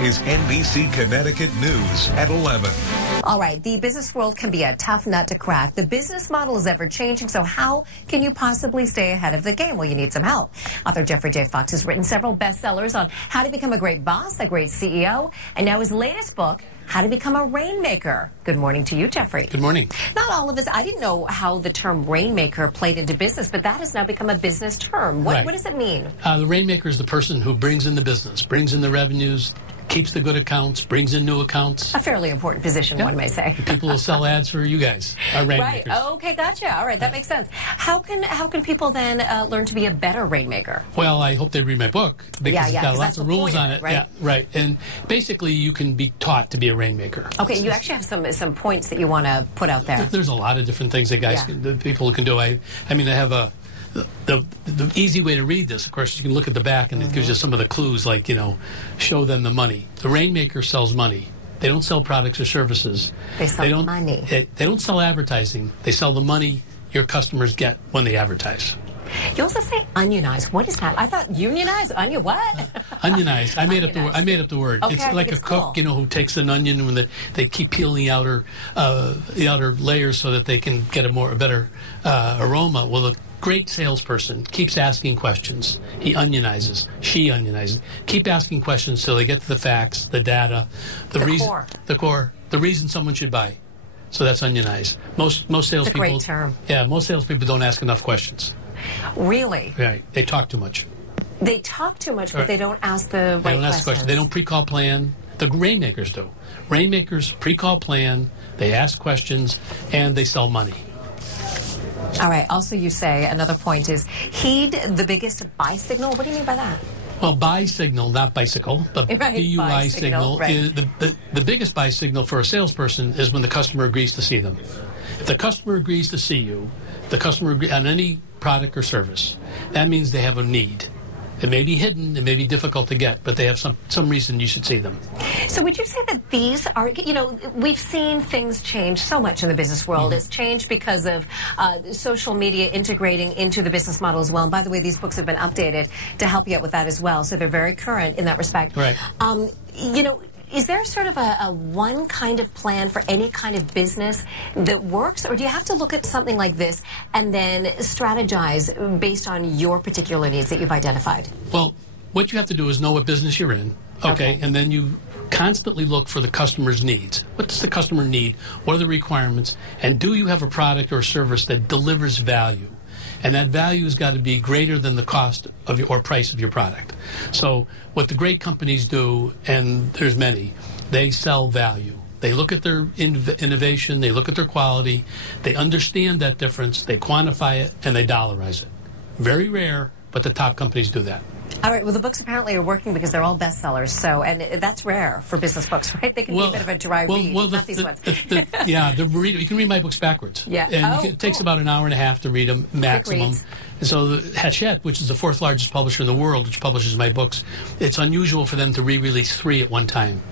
is NBC Connecticut News at 11. All right, the business world can be a tough nut to crack. The business model is ever changing, so how can you possibly stay ahead of the game? Well, you need some help. Author J.Fox has written several bestsellers on how to become a great boss, a great CEO, and now his latest book, How to Become a Rainmaker. Good morning to you, Jeffrey. Good morning. Not all of us, I didn't know how the term Rainmaker played into business, but that has now become a business term. What does it mean? The Rainmaker is the person who brings in the business, brings in the revenues, keeps the good accounts, brings in new accounts. A fairly important position, one may say. People will sell ads for you guys, our Rainmakers. Right. Okay, gotcha. All right, that makes sense. How can people then learn to be a better Rainmaker? Well, I hope they read my book because it's got lots of rules on it. Right? Yeah, right. And basically, you can be taught to be a Rainmaker. Okay, you actually have some points that you want to put out there. There's a lot of different things that people can do. I mean, I have the easy way to read this, of course, you can look at the back and it gives you some of the clues, like, show them the money. The Rainmaker sells money. They don't sell products or services. They sell money. They don't sell advertising. They sell the money your customers get when they advertise. You also say onionized. What is that? I thought unionized. Onion what? Onionized. I made up the word. Okay, it's like a cook, who takes an onion when they keep peeling the outer layers so that they can get a better aroma. Well, the great salesperson keeps asking questions. He onionizes. She onionizes. Keep asking questions till they get to the facts, the data, the core, the reason someone should buy. So that's onionized. Most salespeople. It's a great term. Yeah, most salespeople don't ask enough questions. Really? Right. They talk too much. They talk too much, but they don't ask the right questions. They don't ask questions. They don't pre-call plan. The Rainmakers do. Rainmakers pre-call plan. They ask questions, and they sell money. All right. Also, you say another point is heed the biggest buy signal. What do you mean by that? Well, buy signal, not bicycle, but BUY signal. Right. The biggest buy signal for a salesperson is when the customer agrees to see them. If the customer agrees to see you, the customer on any product or service, that means they have a need. It may be hidden, it may be difficult to get, but they have some reason you should see them. So would you say that these are, we've seen things change so much in the business world. It's changed because of social media integrating into the business model as well. And by the way, these books have been updated to help you out with that as well. So they're very current in that respect. Right. Is there sort of a one kind of plan for any kind of business that works? Or do you have to look at something like this and then strategize based on your particular needs that you've identified? Well, what you have to do is know what business you're in, okay? And then you constantly look for the customer's needs. What does the customer need? What are the requirements? And do you have a product or service that delivers value? And that value has got to be greater than the cost of or price of your product. So what the great companies do, and there's many, they sell value. They look at their innovation, they look at their quality, they understand that difference, they quantify it, and they dollarize it. Very rare, but the top companies do that. All right. Well, the books apparently are working because they're all bestsellers. So, and that's rare for business books, right? They can be a bit of a dry read. Not these ones. You can read my books backwards. Yeah. And it takes about an hour and a half to read them maximum. And so Hachette, which is the 4th largest publisher in the world, which publishes my books, it's unusual for them to re-release 3 at one time.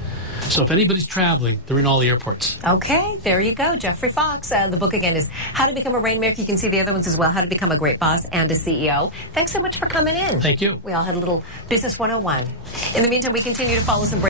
So if anybody's traveling, they're in all the airports. Okay, there you go. J.Fox. The book again is How to Become a Rainmaker. You can see the other ones as well, How to Become a Great Boss and a CEO. Thanks so much for coming in. Thank you. We all had a little Business 101. In the meantime, we continue to follow some